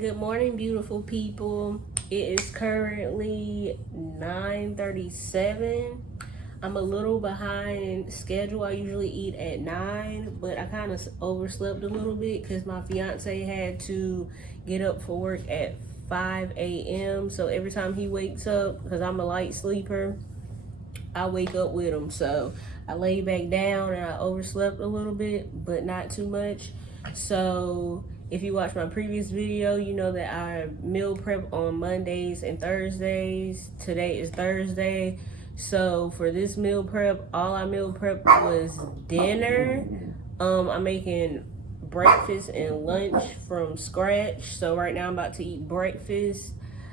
Good morning, beautiful people. It is currently 9:37. I'm a little behind schedule. I usually eat at 9, but I kind of overslept a little bit because my fiance had to get up for work at 5 a.m. So every time he wakes up, because I'm a light sleeper, I wake up with him. So I lay back down and I overslept a little bit, but not too much. So if you watched my previous video, you know that I meal prep on Mondays and Thursdays. Today is Thursday. So for this meal prep, all I meal prep was dinner. I'm making breakfast and lunch from scratch. So right now I'm about to eat breakfast.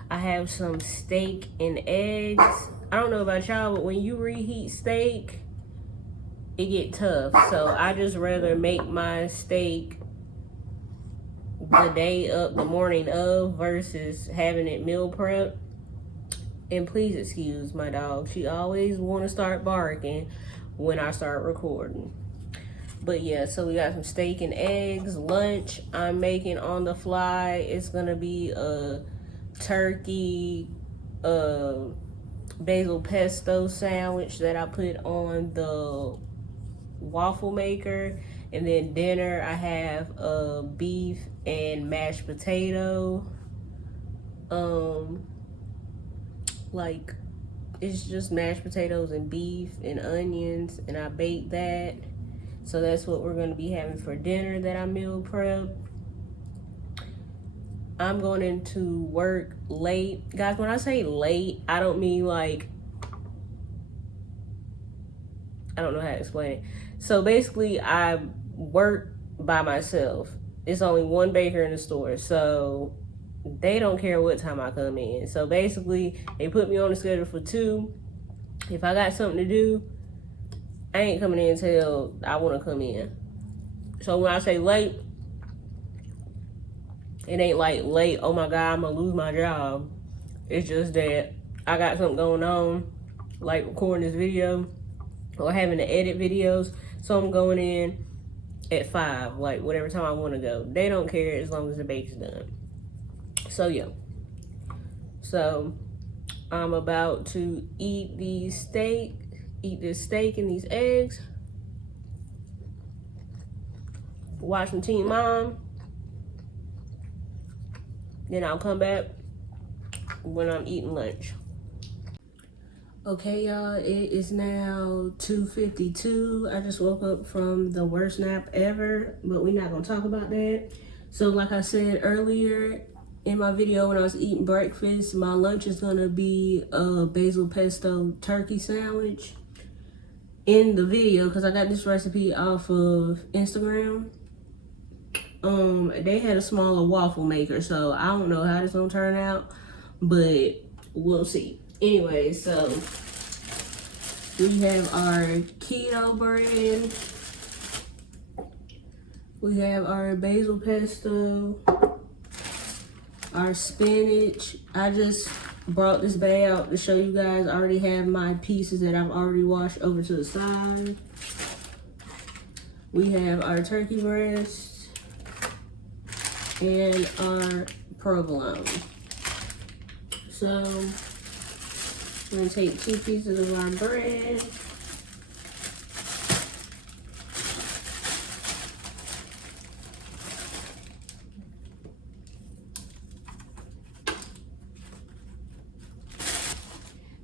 I have some steak and eggs. I don't know about y'all, but when you reheat steak, it get tough. So I just rather make my steak the morning of versus having it meal prep. And please excuse my dog. She always want to start barking when I start recording. But yeah, so we got some steak and eggs. Lunch I'm making on the fly. It's gonna be a turkey basil pesto sandwich that I put on the waffle maker. And then dinner I have beef and mashed potato. Like it's just mashed potatoes and beef and onions, and I baked that. So that's what we're going to be having for dinner that I meal prep. I'm going into work late. Guys, when I say late, I don't mean like, I don't know how to explain it. So basically, I work by myself. It's only one baker in the store. So they don't care what time I come in. So basically, they put me on the schedule for 2. If I got something to do, I ain't coming in until I want to come in. So when I say late, it ain't like late, oh my God, I'm going to lose my job. It's just that I got something going on, like recording this video or having to edit videos. So I'm going in at 5, like whatever time I want to go. They don't care as long as the bake's done. So yeah. So I'm about to eat this steak and these eggs. Watch some Teen Mom. Then I'll come back when I'm eating lunch. Okay, y'all, it is now 2:52. I just woke up from the worst nap ever, but we're not gonna talk about that. So like I said earlier in my video when I was eating breakfast, my lunch is gonna be a basil pesto turkey sandwich. In the video, because I got this recipe off of Instagram, they had a smaller waffle maker, so I don't know how this gonna turn out, but we'll see. Anyway, so we have our keto bread, we have our basil pesto, our spinach. I just brought this bag out to show you guys. I already have my pieces that I've already washed over to the side. We have our turkey breast and our provolone. So I'm gonna take 2 pieces of our bread.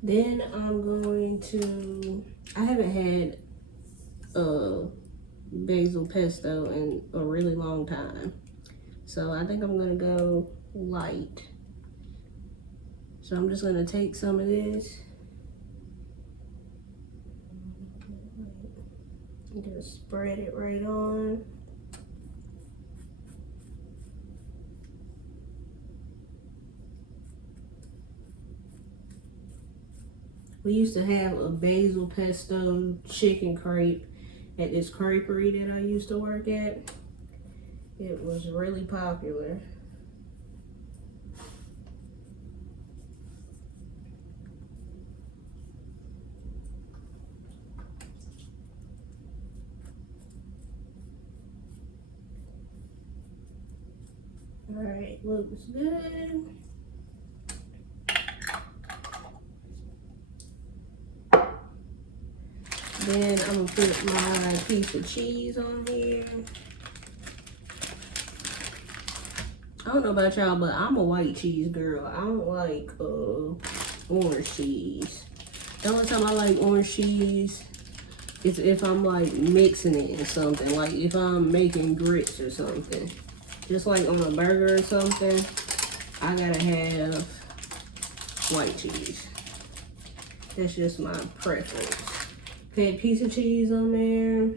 Then I'm going to, I haven't had basil pesto in a really long time. So I think I'm gonna go light. So I'm just gonna take some of this. Just spread it right on. We used to have a basil pesto chicken crepe at this creperie that I used to work at. It was really popular. All right, looks good. Then I'm gonna put my piece of cheese on here. I don't know about y'all, but I'm a white cheese girl. I don't like orange cheese. The only time I like orange cheese is if I'm like mixing it in something. Like if I'm making grits or something. Just like on a burger or something, I gotta have white cheese. That's just my preference. Okay, piece of cheese on there.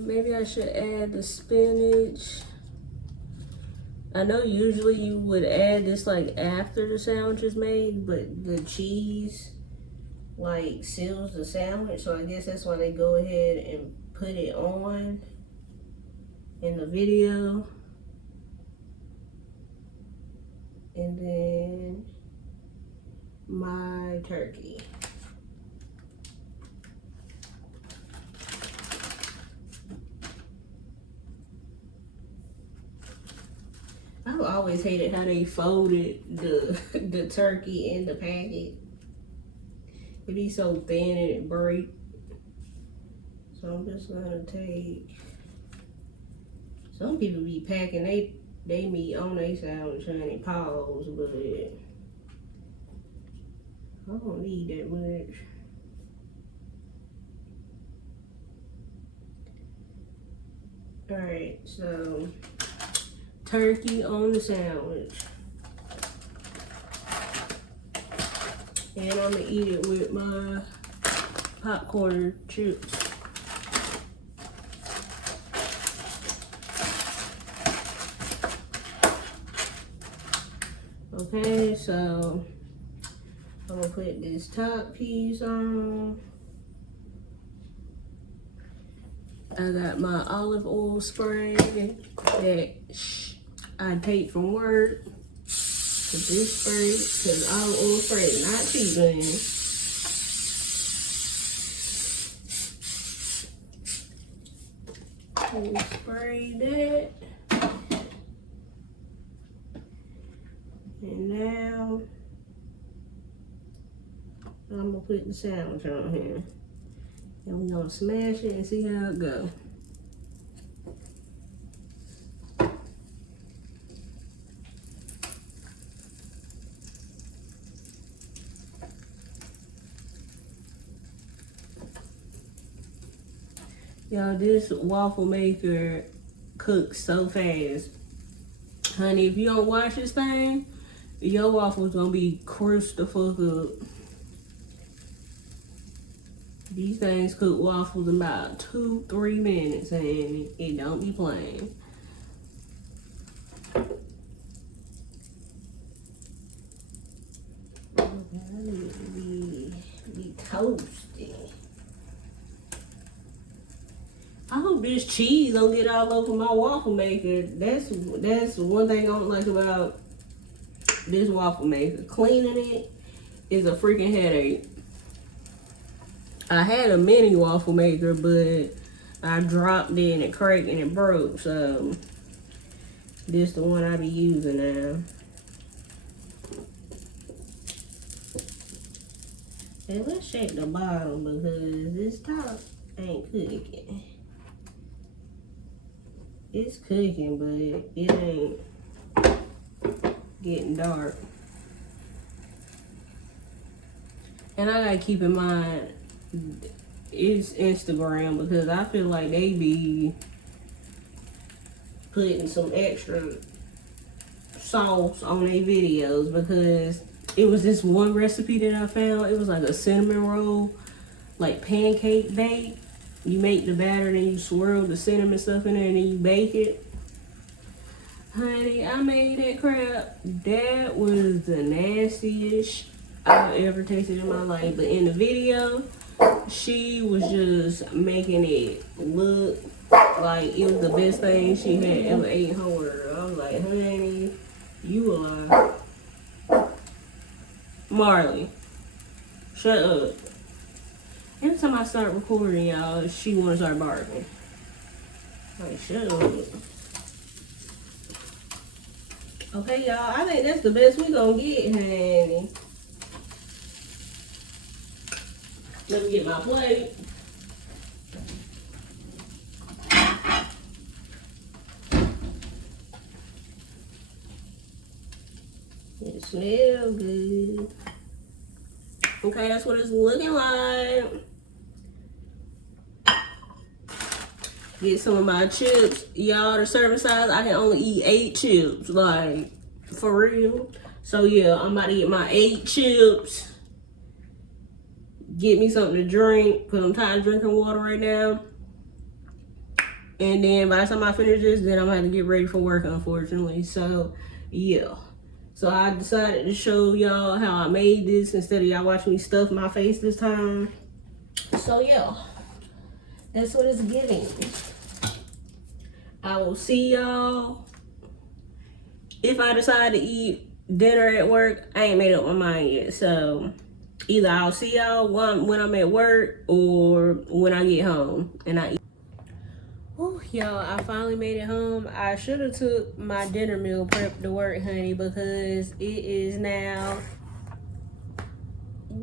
Maybe I should add the spinach. I know usually you would add this like after the sandwich is made, but the cheese like seals the sandwich, so I guess that's why they go ahead and put it on in the video. And then my turkey. I've always hated how they folded the turkey in the packet. It be so thin and it break. So I'm just gonna take. Some people be packing they meat on their sandwich and it paws, but I don't need that much. All right, so turkey on the sandwich. And I'm gonna eat it with my popcorn chips. Okay, so I'm gonna put this top piece on. I got my olive oil spray that I take from work. Put this spray, because olive oil spray is not cheap, man. And spray that. And now I'm gonna put the sandwich on here. And we're gonna smash it and see how it goes. Y'all, this waffle maker cooks so fast. Honey, if you don't wash this thing, your waffle's gonna be crushed the fuck up. These things cook waffles in about 2-3 minutes and it don't be plain. Be toasty. I hope this cheese don't get all over my waffle maker. That's one thing I don't like about this waffle maker. Cleaning it is a freaking headache. I had a mini waffle maker, but I dropped it and it cracked and it broke. So this is the one I be using now. And let's shake the bottom because this top ain't cooking. It's cooking, but it ain't getting dark. And I gotta keep in mind, it's Instagram, because I feel like they be putting some extra sauce on their videos, because it was this one recipe that I found. It was like a cinnamon roll, like pancake bake. You make the batter and you swirl the cinnamon stuff in there and then you bake it. Honey, I made that crap. That was the nastiest I've ever tasted in my life. But in the video, she was just making it look like it was the best thing she had ever ate in her world. I was like, honey, you are Marley. Shut up. Every time I start recording, y'all, she want to start barking. Like, shut up. Okay, y'all, I think that's the best we gonna get, honey. Let me get my plate. It smells good. Okay, that's what it's looking like. Get some of my chips. Y'all, the serving size, I can only eat 8 chips. Like, for real. So, yeah, I'm about to get my 8 chips. Get me something to drink, because I'm tired of drinking water right now. And then by the time I finish this, then I'm going to have to get ready for work, unfortunately. So, yeah. So, I decided to show y'all how I made this instead of y'all watching me stuff my face this time. So, yeah. That's what it's giving. I will see y'all. If I decide to eat dinner at work, I ain't made up my mind yet. So either I'll see y'all when I'm at work or when I get home and I eat. Oh, y'all, I finally made it home. I should have took my dinner meal prep to work, honey, because it is now.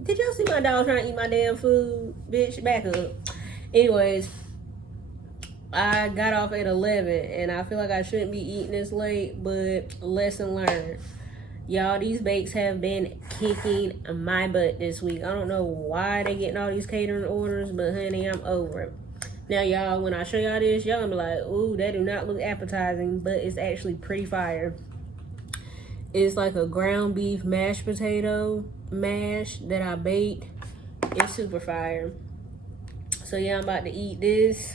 Did y'all see my dog trying to eat my damn food? Bitch, back up. Anyways, I got off at 11 and I feel like I shouldn't be eating this late, but lesson learned. Y'all, these bakes have been kicking my butt this week. I don't know why they getting all these catering orders, but honey, I'm over it. Now, y'all, when I show y'all this, y'all gonna be like, ooh, that do not look appetizing, but it's actually pretty fire. It's like a ground beef mashed potato mash that I baked. It's super fire. So, yeah, I'm about to eat this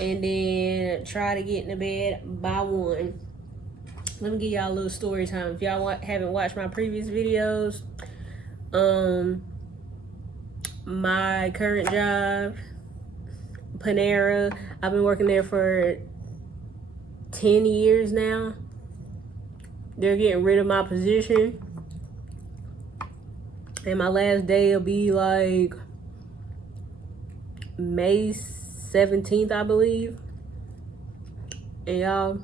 and then try to get into bed by 1. Let me give y'all a little story time. If y'all haven't watched my previous videos, my current job, Panera, I've been working there for 10 years now. They're getting rid of my position. And my last day will be like May 17th, I believe. And y'all,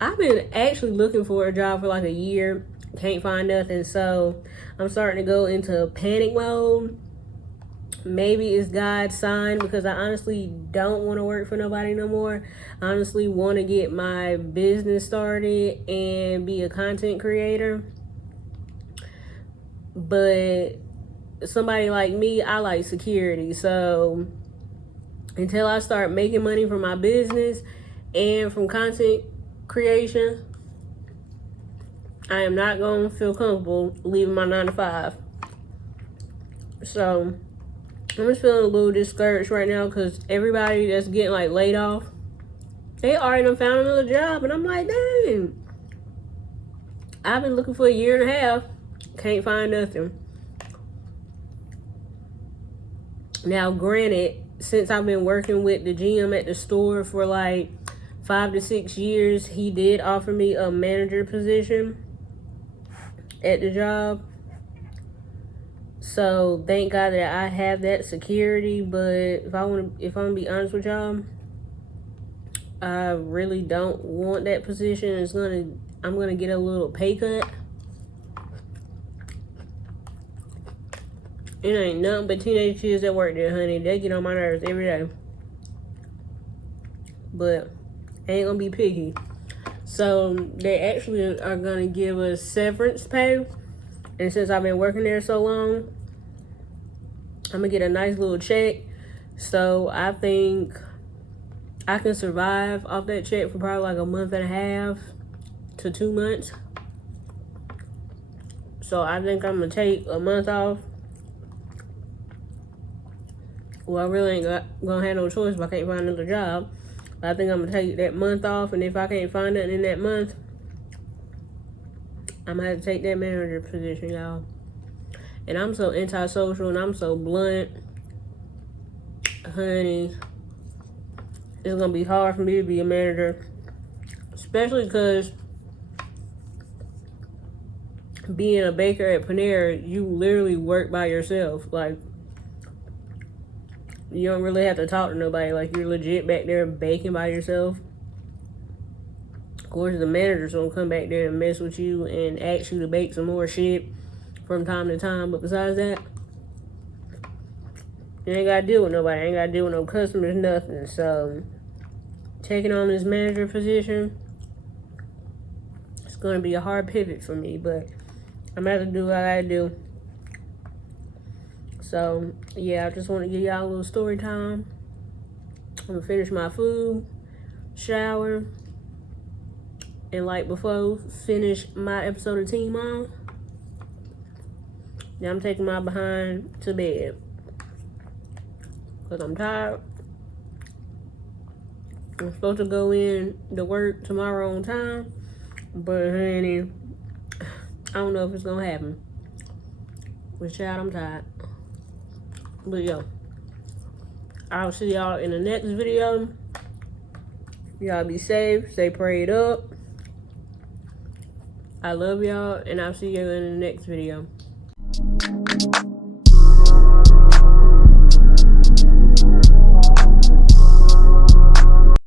I've been actually looking for a job for like a year. Can't find nothing. So I'm starting to go into panic mode. Maybe it's God's sign, because I honestly don't want to work for nobody no more. I honestly want to get my business started and be a content creator. But somebody like me, I like security. So until I start making money from my business and from content creation, I am not going to feel comfortable leaving my 9 to 5. So I'm just feeling a little discouraged right now, because everybody that's getting like laid off, they already done found another job. And I'm like, dang, I've been looking for a year and a half, can't find nothing. Now, granted, since I've been working with the GM at the store for like 5 to 6 years, he did offer me a manager position at the job. So thank God that I have that security. But if I'm gonna be honest with y'all, I really don't want that position. I'm gonna get a little pay cut. It ain't nothing but teenage kids that work there, honey. They get on my nerves every day. But I ain't gonna be picky. So they actually are gonna give us severance pay. And since I've been working there so long, I'm gonna get a nice little check. So I think I can survive off that check for probably like a month and a half to 2 months. So I think I'm gonna take a month off. Well, I really ain't gonna have no choice if I can't find another job. But I think I'm gonna take that month off, and if I can't find nothing in that month, I'm gonna have to take that manager position, y'all. And I'm so antisocial and I'm so blunt, honey. It's gonna be hard for me to be a manager, especially because being a baker at Panera, you literally work by yourself. Like, you don't really have to talk to nobody. Like, you're legit back there baking by yourself. Of course, the manager's gonna come back there and mess with you and ask you to bake some more shit from time to time. But besides that, you ain't gotta deal with nobody. Ain't gotta deal with no customers, nothing. So, taking on this manager position, it's gonna be a hard pivot for me, but I'm gonna have to do what I gotta do. So, yeah, I just want to give y'all a little story time. I'm gonna finish my food, shower, and like before, finish my episode of Team On. Now I'm taking my behind to bed because I'm tired. I'm supposed to go in to work tomorrow on time, but honey, I don't know if it's gonna happen. But child, I'm tired. But yo, I'll see y'all in the next video. Y'all be safe, stay prayed up. I love y'all, and I'll see you in the next video.